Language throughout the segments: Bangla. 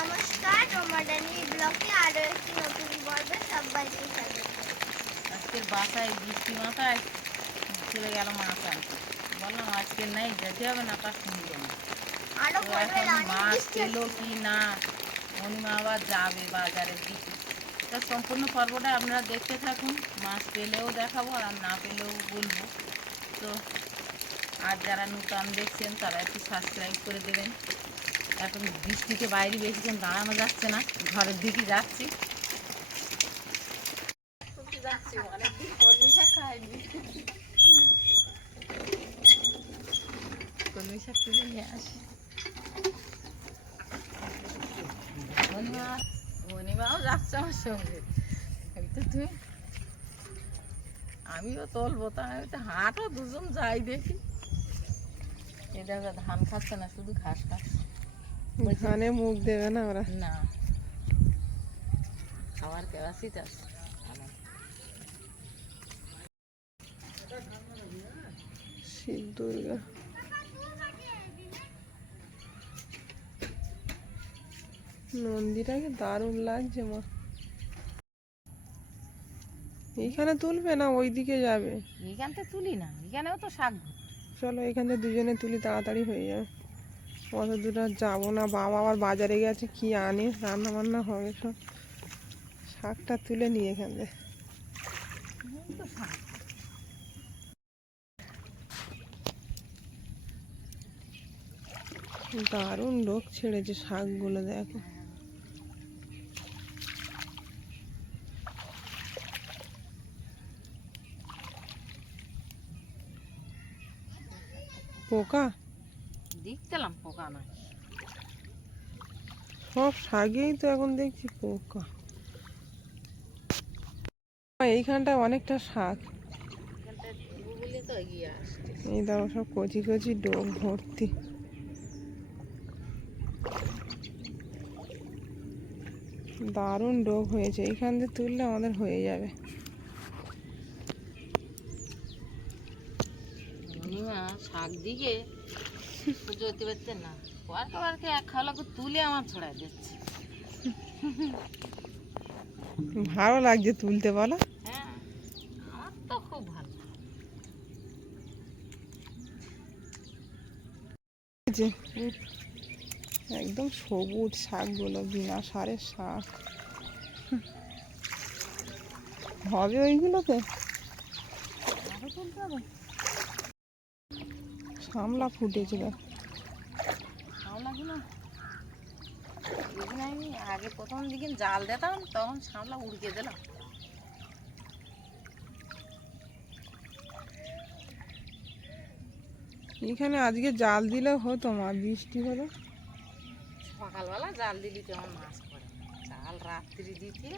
নমস্কার, মডার্নি ব্লকে আরো একটি নতুন পর্বে সবাইকে স্বাগত। আজকের বাসায় বৃষ্টি মাথায় চলে গেল মাছ আনতে। বললাম আজকে নেই, যেতে হবে না, তা শুনলো না। তো এখন মাছ পেলো কি না, অনিমা আবার যাবে বাজারের দিকে। তা সম্পূর্ণ পর্বটা আপনারা দেখতে থাকুন। মাছ পেলেও দেখাবো আর না পেলেও বলবো। তো আর যারা নতুন দেখছেন তারা একটু সাবস্ক্রাইব করে দেবেন। এখন বৃষ্টিতে বাইরে বেশিক্ষণ দাঁড়ানো যাচ্ছে না, ঘরের দিকে যাচ্ছি। অনেকদিন কলমি শাক খাইনি, কলমি শাক তুলে নিয়ে আসি। অনিমাও যাচ্ছে আমার সঙ্গে। তুই আমিও তুলবো, তা আমি তো হাঁটো, দুজন যাই দেখি। এই দেখো ধান খাচ্ছে না, শুধু ঘাস খাচ্ছে। ধানে মুখ দেবে না ওরা, না খাওয়ার ক্যাপাসিটি আছে। শিব দুর্গা মন্দিরটাকে দারুণ লাগছে। মা এইখানে তুলবে না ওইদিকে যাবে? এখান থেকে তুলি না, এখানেও তো শাক। চলো এখান থেকে দুজনে তুলি, তাড়াতাড়ি হয়ে যাবে। অত দূর আর যাবো না, বাবা আবার বাজারে গেছে, কি আনে, রান্না বান্না হবে সব। শাকটা তুলে নিয়ে এখান থেকে। দারুণ লোক ছেড়েছে শাকগুলো, দেখো। পোকা দেখতেলাম পোকা না, সব শাকেই তো এখন দেখছি পোকা। এইখানটায় অনেকটা শাক, এই দেখো সব কচি কচি ডোক ভর্তি। দারুণ ডোক হয়েছে, এইখান থেকে তুললে আমাদের হয়ে যাবে। শাক দিকে যেতে পারতেন না, পারকে এক খাওয়া তুলে আমার ছড়াই দিচ্ছে। ভালো লাগছে তুলতে, বলো? হ্যাঁ, আমার তো খুব ভালো। একদম সবুজ শাকগুলো, বিনা সারের শাক। হবে ওইগুলোতে সামলা ফুটেছে, দেখ। শামলাগুলো আমি আগে প্রথম দিকে জাল দিতাম, তখন শামলা উড়িয়ে দিলাম। এখানে আজকে জাল দিলে হতো, মা বৃষ্টি হলো। সকালবেলা জাল দিলি তেমন মাছ পড়ে, জাল রাত্রি দিতে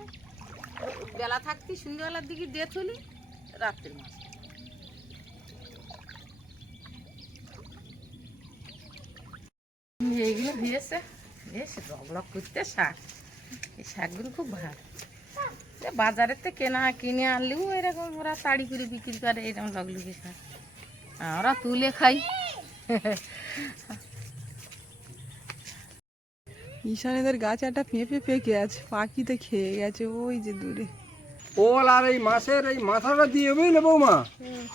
বেলা থাকতি, সন্ধ্যেবেলার দিকে দিয়ে তুলি, রাত্রির মাছ। এইগুলো দিয়েছে বেশ রগলগ করতে শাক, এই শাকগুলো খুব ভালো। বাজারের থেকে কিনে আনলেও এরকম ওরা তাড়ি করে বিক্রি করে, এরকম লগলুকি শাক আমরা তুলে খাই। ঈশানেদের গাছে একটা পেঁপে পেকে আছে, পাখিতে খেয়ে গেছে ওই যে দূরে। ওল আর এই মাছের এই মাথাটা দিয়ে বুঝলে বৌমা,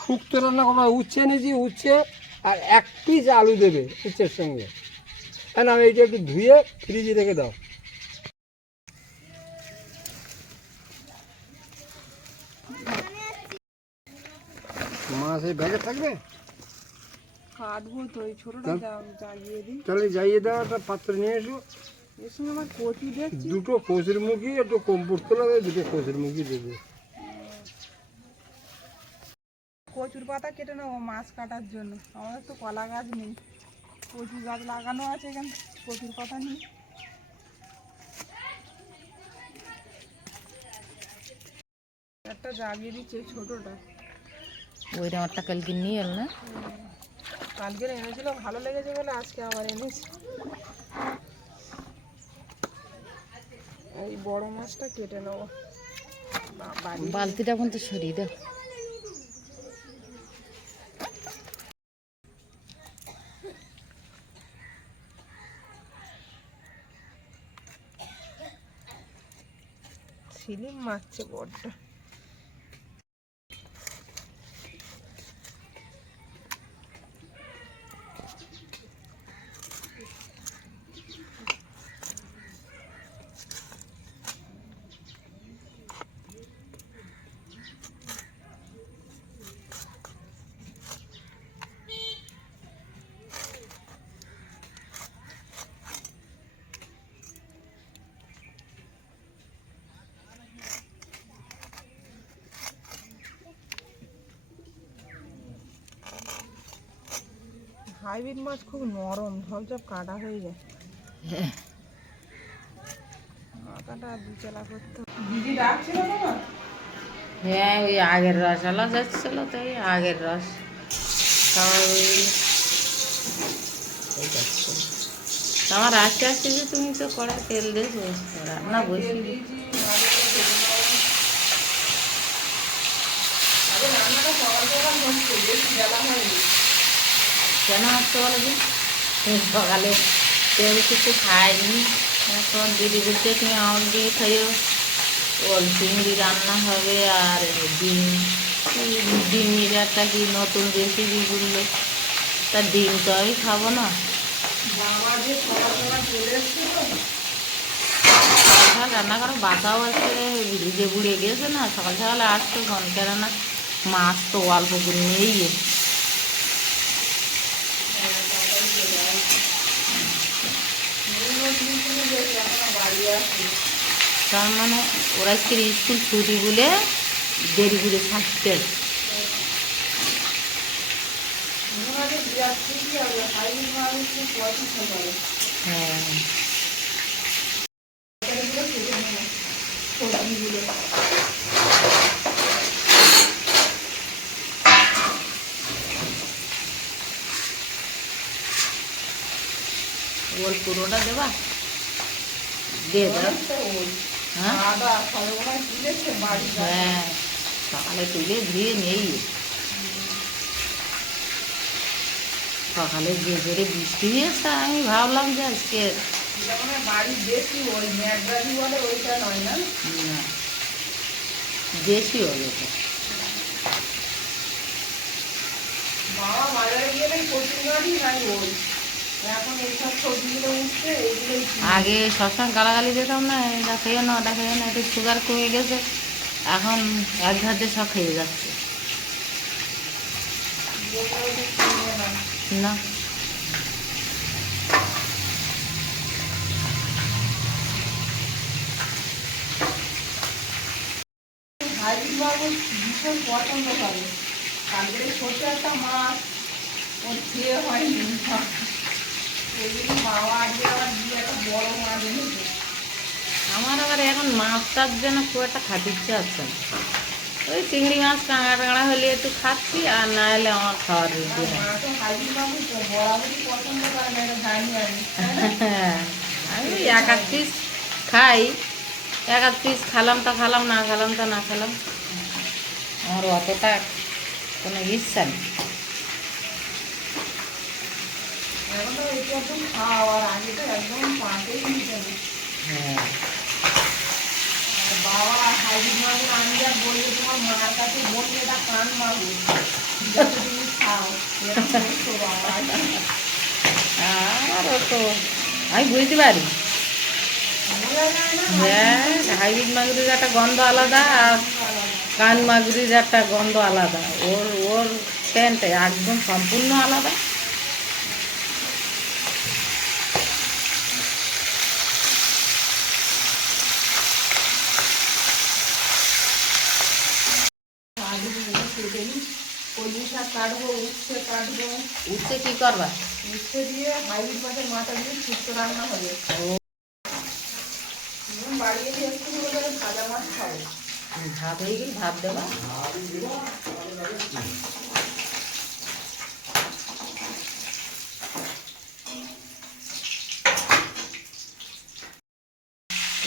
শুক্তো রান্না করবা। উচ্ছে এনেছি, উচ্ছে আর 1 পিস আলু দেবে উচ্ছের সঙ্গে। না এইটা একটু ধুয়ে ফ্রিজে রেখে দাও। মাছ এই ব্যাগে থাকবে, কাটবো তো, এই ছোটটা জাগিয়ে দিই। তাহলে যাইয়ে দাও, একটা পাত্র নিয়ে এসো। এর সঙ্গে আমার কচু দেখছি, 2টো কচুর মুখি, একটু কম্পোস্ট তোলা, 2টো কচুর মুখি দেবে। কচুর পাতা কেটে নেবো মাছ কাটার জন্য। আমাদের তো কলা গাছ নেই, কচু গাছ লাগানো আছে, এখানে কচুর পাতা নেই। একটা জাগিয়ে দিচ্ছে, এই ছোটটা। ওই আমারটা কালকে নিয়ে এল না, কালকে এনেছিল, ভালো লেগেছে বলে আজকে আবার এনেছি। এই বড় মাছটা কেটে নেবো। বালতিটা এখন তো সরিয়ে দাও। সিলিম মারছে বড্ড। হাইব্রিড মাছ খুব নরম, ঝপঝপ কাটা হয়ে যায়। মাথাটা দু চালা করতে দিদি ডাকছিল না? হ্যাঁ, ওই আগের রস আলা যাচ্ছিল, তাই আগের রস খাওয়া আমার আস্তে আস্তে যে তুমি তো কড়াই তেল দিয়েছো, রান্না বসি কেন আসতে বলো যে সকালে তেল কিছু খাইনি। তোমার দিদি বলছে তুমি আমার দিয়ে খাইও, ওল চিংড়ি রান্না হবে আর ডিমের একটা কি নতুন রেসিপি বললো, তা ডিম তো আমি খাবো না। সকাল রান্না করো, বাতাও আছে ভিজে বুড়ে গেছে না, সকাল সকালে আসতো কোন, কেননা মাছ তো অল্প করে নেই। তার মানে ওরা স্কুল ছুটি বলে দেরি করে থাকতে। হ্যাঁ, ওল পুরোটা দেবা, দিয়ে দাও। হ্যাঁ, হ্যাঁ, সকালে তুলে ধুয়ে নেই। সকালে যে জোরে বৃষ্টি হয়েছে, আমি ভাবলাম যে আজকে না, দেশি হলো তো। আগে সবসময় গালাগালি দিতাম না, এটা খেয়ে না ওটা খেয়ে না, একটু সুগার কমে গেছে, এখন এক ধারে সব খেয়ে যাচ্ছে না। ভীষণ পছন্দ করে, কালকে ছোট একটা মাছ ওর খেয়ে হয়নি, ওই জন্য বাবা আজকে আবার দিয়ে একটা বড় মাছ এনেছে। আমার আবার এখন মাছটার জন্য খুব একটা খাতে ইচ্ছে আছে না। ওই চিংড়ি মাছ টাঙা টাঙা হলে একটু খাচ্ছি, আর না হলে আমার খাওয়ার ইচ্ছে হয়। আমি এক আধ পিস খাই, এক আধ পিস খেলাম তা খেলাম, না খেলাম তা না খেলাম, আমার অতটা কোনো ইচ্ছা নেই। হ্যাঁ, বাবা হাইব্রিড মাগুর আনজা বললে তোমার মার কাছে বললে এটা কান মাগুর তুমি খাও, আরও তো আমি বুঝতে পারি। হ্যাঁ, হাইব্রিড মাগুরির একটা গন্ধ আলাদা, আর কান মাগুরির একটা গন্ধ আলাদা, ওর ওর সেন্ট একদম সম্পূর্ণ আলাদা। উচ্ছে কি করবা? উচ্ছে দিয়ে হাইব্রিড মাছের মাথা দিয়ে শুক্তো রান্না হবে। বাড়িয়ে দিয়ে একটু ভাজা মাছ খাবো। ভাত হয়ে গেলে ভাত দেবা।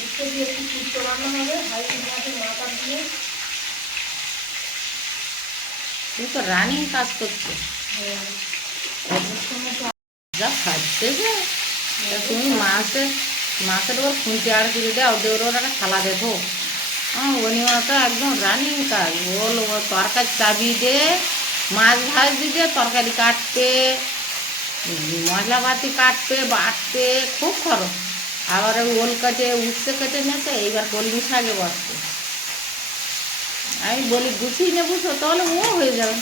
উচ্ছে দিয়ে একটু শুক্তো রান্না হবে হাইব্রিড মাছের মাথা দিয়ে। তুই তো রানিং কাজ করছো, যা খাচ্ছে যে তুমি মাছের ওর খুঁজে আর করে দাও, ওর একটা থালা দেবো, অনিমা তো একদম রানিং কাজ, ও তরকারি চাবি দে, মাছ ভাজি দিয়ে তরকারি কাটতে, মশলাপাতি কাটতে বাটতে খুব খরচ। আবার ওল কেটে উচ্ছে কেটে নিতে, এইবার কলমি শাকে বসতে। আমি বলি গুছিয়ে নেবো তো, তাহলে ও হয়ে যাবে,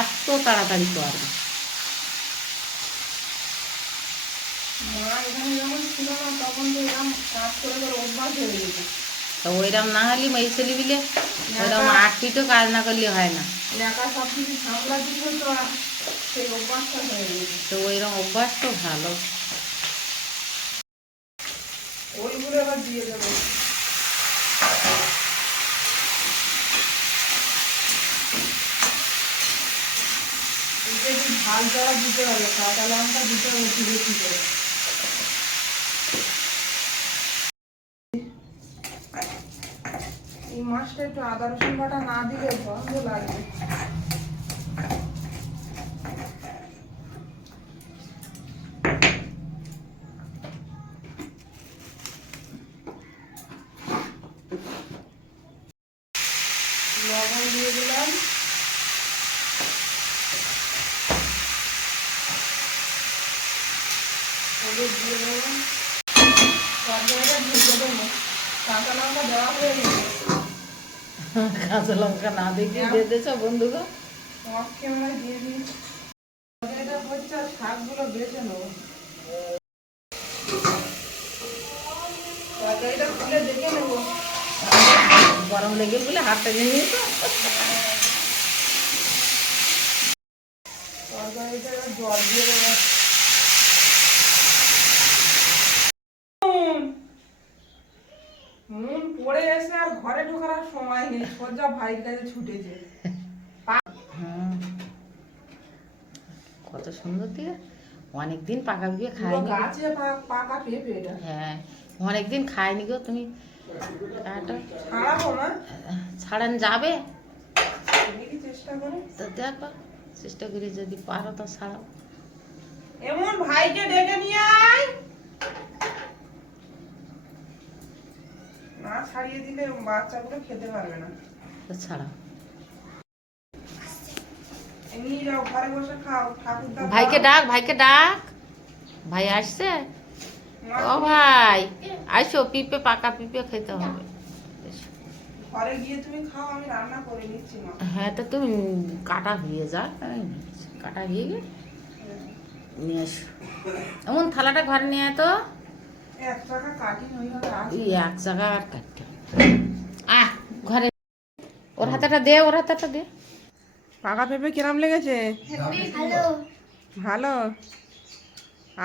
এত তাড়াতাড়ি করবে। মা এখানে যখন ছিল না তখন তো এরকম কাজ করে করে অভ্যাস হয়ে গেছে। তো ওইরকম না হলে এই ছেলে বিলে ওইরকম আটপিটও কাজ না করলে হয় না। একা সব কিছু সামলা দিলে তো সেই অভ্যাসটা হয়ে গেছে। তো ওইরকম অভ্যাস তো ভালো। ওইগুলো এবার দিয়ে দেবো। এটা একটু ঝাল জড়া দিতে হবে, কাঁচা লঙ্কা দিতে হবে একটু বেশি করে। এই মাছটা একটু আদা রসুন বাটা না দিলে গন্ধ লাগবে। লবণ দিয়ে দিলাম, হলুদ দিয়ে দেবো, তরকারিটা ঢেকে দেবো। কাঁচা লঙ্কা দেওয়া হয়ে গেছে। কাঁচা লঙ্কা না দেখে দিয়ে দিয়েছ বন্ধুগো। অফ ক্যামেরায় দিয়ে দিয়েছি। তরকারিটা হচ্ছে আর শাকগুলো বেছে নেবো। তরকারিটা খুলে দেখে নেবো। গরম লেগে বলে হাতটা নিয়ে নিয়েছো। তরকারিটা এবার জল দিয়ে দেবো। নুন পড়ে এসে আর ঘরে ঢোকার আর সময় নেই, সোজা ভাইয়ের কাছে ছুটেছে। কত সুন্দর দিয়ে অনেকদিন পাকা বিয়ে পুরো খাইনি। গাছে পাকা পেঁপে এটা। হ্যাঁ, অনেকদিন খাইনি গো। তুমি কাটা ছাড়াবো না, ছাড়ান যাবে দেখি চেষ্টা করে। তো দেখো, চেষ্টা করি যদি পারো তো ছাড়াও। এমন ভাইকে ডেকে নিয়ে আয়। না ছাড়িয়ে দিলে বাচ্চাগুলো খেতে পারবে না। তো ছাড়াও। নিয়ে যাও, ঘরে বসে খাও। ঠাকুরদা ভাইকে ডাক, ভাইকে ডাক। ভাই আসছে? ও ভাই আসো, পিঁপে পাকা পিঁপে খেতে হবে। ঘরে গিয়ে তুমি খাও, আমি রান্না করে নিচ্ছি মা। হ্যাঁ, তো তুমি কাটা হয়ে যা, কাটা হয়ে গে নিয়ে এসো। এমন থালাটা ঘরে নিয়ে আয় তো। এক টাকা কাটি ওইভাবে আছে। তুই এক জায়গা আর কাটতে আহ ঘরে। ওর হাতাটা দে, ওর হাতাটা দে। পাকা পেঁপে কিরাম লেগেছে? ভালো। ভালো।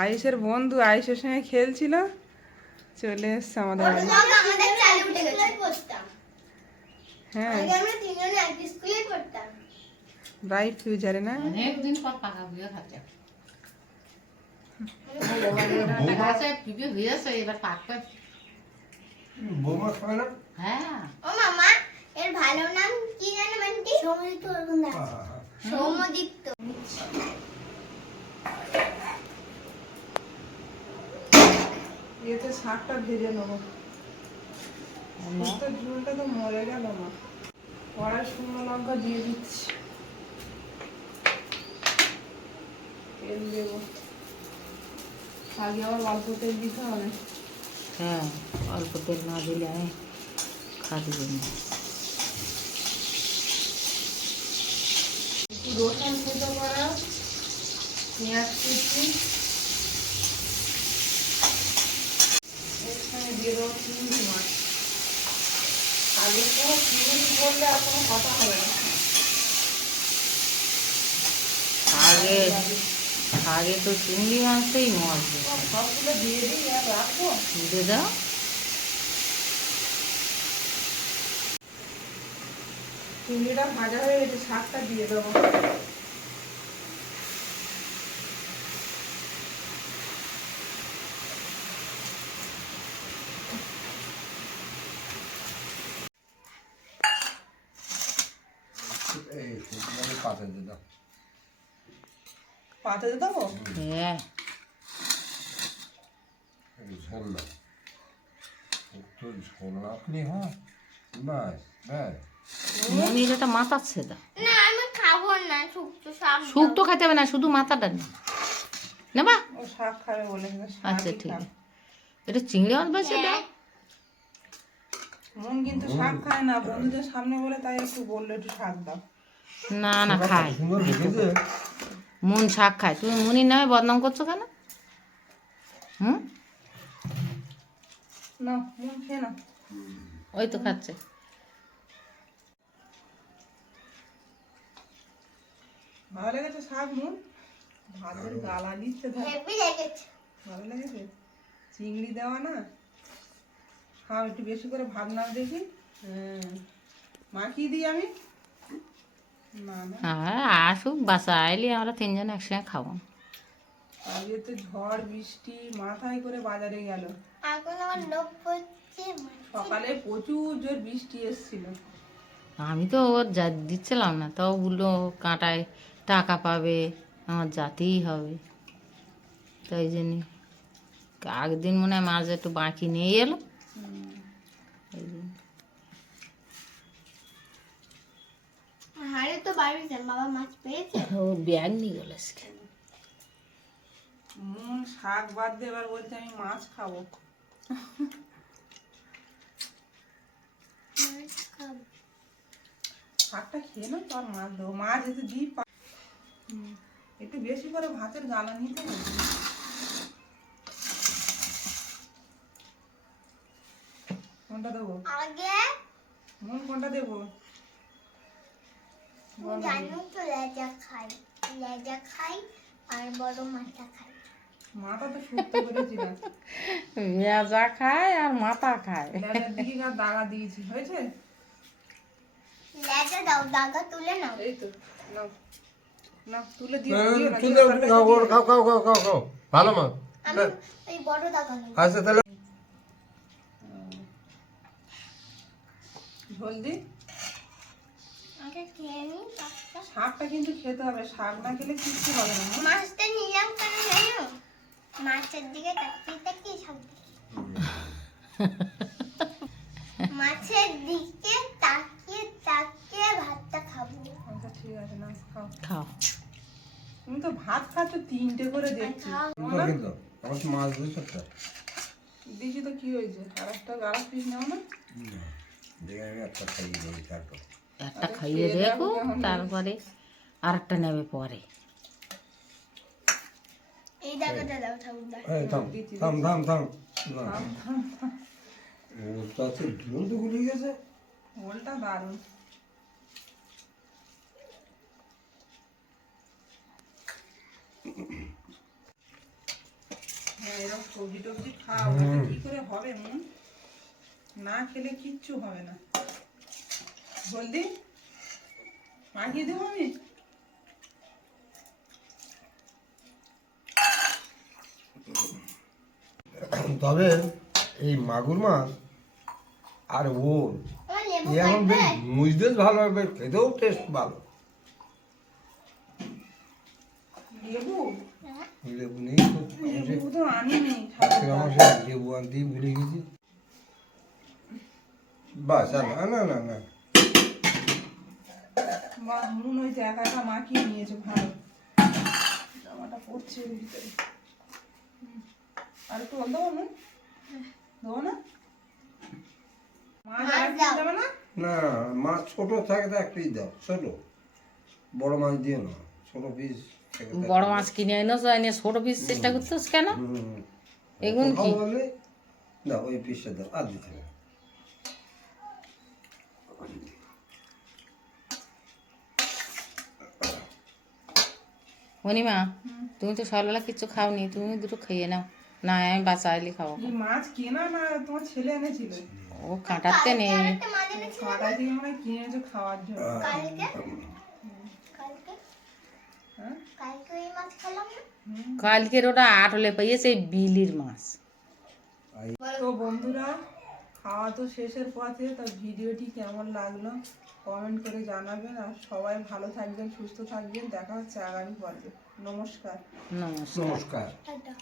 আয়ুষের বন্ধু আয়ুষের সঙ্গে খেলছিল, চলে এসছে আমাদের বাড়ি। আমাদের চালে উঠে গেছে। পড়তাম। হ্যাঁ, আগে আমরা তিনজনে এক স্কুলে পড়তাম। ব্রাইট ফিউচারে না? অনেকদিন পর পাকা বিয়ে খাচ্ছে। পিঁপে হয়েছে, এবার পাকবে। বৌমা খাবে না? হ্যাঁ, ও মামা, এর ভালো নাম কি জানো বান্টি? সৌমদীপ্ত অর্গন্দা। সৌমদীপ্ত। এতে শাকটা ভেজে নেবো। তো ঝুলটা তো মরে গেল না। কড়াই শুকনো লঙ্কা দিয়ে দিচ্ছি, তেল দেবো। আগে আবার অল্প তেল দিতে হবে। হ্যাঁ, অল্প তেল না দিলে আমি খাতে দেব না। একটু রসুন কুচো করা, পেঁয়াজ কুচি, এর সঙ্গে দিয়ে দেবো চিংড়ি মাছ। আগে তো চিংড়ি করলে আর কোনো কথা হবে না। আগে আগে তো চিংড়ি মাছটাই মজবে। সবগুলো দিয়ে দিই আর রাখবো। দিয়ে দাও। চিংড়িটা ভাজা হয়ে গেছে, শাকটা দিয়ে দেবো। পাতে দেবো। হ্যাঁ, ঝোল না, একটু ঝোল রাখলে হয় বাস ব্যাস। মনির এটা মাথাচ্ছে দা, না আমি খাবো না শুক্তো শাক শুক তো খেতে হবে না, শুধু মাথাটা নেবা। ও শাক খাবে বলে আচ্ছা ঠিক আছে, এটা চিংড়ি মাছ বেছে দাও। মন কিন্তু শাক খায় না, বন্ধুদের সামনে বলে তাই একটু বললো একটু শাক দাও। না না খায়, সুন্দর রেখেছে। মন শাক খায়, তুমি মনির নামে বদনাম করছো কেন? হুম, না মন খেয়ে না। ওই তো খাচ্ছে। ভালো লেগেছে শাক মন? ভাতের গালা দিচ্ছে ধর। হেভি লেগেছে। ভালো লেগেছে, চিংড়ি দেওয়া না। খাও একটু বেশি করে ভাত নাও দেখি। মাখিয়ে দিই আমি। না না, হ্যাঁ আসুক, বাসা আইলে আমরা তিনজন একসঙ্গে খাবো। আজকে তো ঝড় বৃষ্টি মাথায় করে বাজারে গেল। এখন আমার লোভ হচ্ছে সকালে প্রচুর জোর বৃষ্টি এসেছিল। আমি তো ওর যা দিচ্ছিলাম না, তাও বললো কাঁটায় টাকা পাবে, আমার যেতেই হবে। তাই জন্যে আগের দিন মনে হয় মাছ একটু বাকি নিয়ে এলো। এই জন্য। হাড়ে তো বাড়িতে বাবা মাছ পেয়েছে। ও ব্যাগ নিয়ে গেল আজকে। মন শাক বাদ দিয়ে এবার বলছে আমি মাছ খাবো। মাছ খাবো। শাকটা খেয়ে না তো আর মাছ দেবো, মাছ এতে দিই একটু বেশি করে ভাতের গালা নিতে হবে। কোনটা দেবো আগে মন, কোনটা দেবো? তুমি জানো তো লেজা খাই আর বড় মাথা খাই। মাথা তো শুক্তো করেছিলাম, ভেজা খায় আর মাথা খায়। লেজার দিকে আর দাগা দিয়েছি, হয়েছে? লেজা দাও, দাগা তুলে নাও। এই তো নাও, না তুলে দিও দিও না, তুলে দিও না, খাও খাও খাও খাও খাও খাও ভালো মা। আমি এই বড় দাগা নেব। আচ্ছা তাহলে ঝোল দি। আগে খেয়ে নিই শাকটা। শাকটা কিন্তু খেতে হবে, শাক না খেলে কিচ্ছু হবে না। মাছটা নিলাম কেন জানো? মাছের দিকে তাকিয়ে তাকিয়ে সব দেখি। মাছের দিকে তাকিয়ে তাকিয়ে ভাতটা খাবো। আচ্ছা ঠিক আছে, না খাও। খাও। তুমি তো ভাত খাচ্ছ তিনটে করে দেখছি। খাও। কিন্তু আমার তো মাছ দিয়েছ একটা দিছি তো কি হয়েছে, আর একটা গাড়া পিস নাও না। দেখে আমি একটা খাইয়ে দেবো চারটা। একটা খাইয়ে দেখো, তারপরে আর একটা নেবে পরে। এই দাগাটা দাও ঠাকুরদা। এই থাম থাম থাম থাম না ওটা তো দুটো গুলি গেছে। ওলটা দারুণ। হ্যাঁ এরকম সবজি টবজি খাও, নাহলে কি করে হবে মন? না খেলে কিচ্ছু হবে না। জলদি মাখিয়ে দেবো আমি। তবে এই মাগুর মাছ আর ওল আমার লেবু এখন কাটবে? বেশ মুজদেশ ভালো হবে, খেতেও টেস্ট ভালো। লেবু হ্যাঁ। লেবু নেই তো লেবু তো আনিনি। আমার সে লেবু আনতেই ভুলে গেছি। বাস আর না না না না মা নুন হয়েছে, একা একা মাখিয়ে নিয়েছে ভালো। জামাটা পড়ছে এর ভিতরে। আর একটু অল দেবো নুন দেবো না? মাছ আর দাও। দেবে না? না মাছ ছোট থাকে তো এক পিস দাও, ছোট বড় মাছ দিও না, ছোট পিস। বড় মাছ কিনে এনেছো, এনে ছোট পিস চেষ্টা করতেছ কেন? এগুন কি? দাও ওই পিসটা দাও, আর দিতে হবে। মণিমা, তুমি তো সকালবেলা কিছু খাওনি, তুমি দুটো খেয়ে নাও। না আমি বাচ্চা আইলে খাবো। এই মাছ কেনা না তোমার ছেলে এনেছিল? ও কাঁটাতে নেই। আরেকটা মাছ এনেছিল না? কাটা দিয়ে মনে হয় কিনেছে খাওয়ার জন্য। কালকে কালকে হ্যাঁ কালকে এই মাছ খেলাম না। কালকের ওটা আটলে পাইয়েছে এই বিলির মাছ। তো বন্ধুরা, খাওয়া তো শেষের পথে। তো ভিডিওটি কেমন লাগলো কমেন্ট করে জানাবেন। আর সবাই ভালো থাকবেন, সুস্থ থাকবেন। দেখা হচ্ছে আগামী পর্বে। নমস্কার। নমস্কার। নমস্কার। টাটা।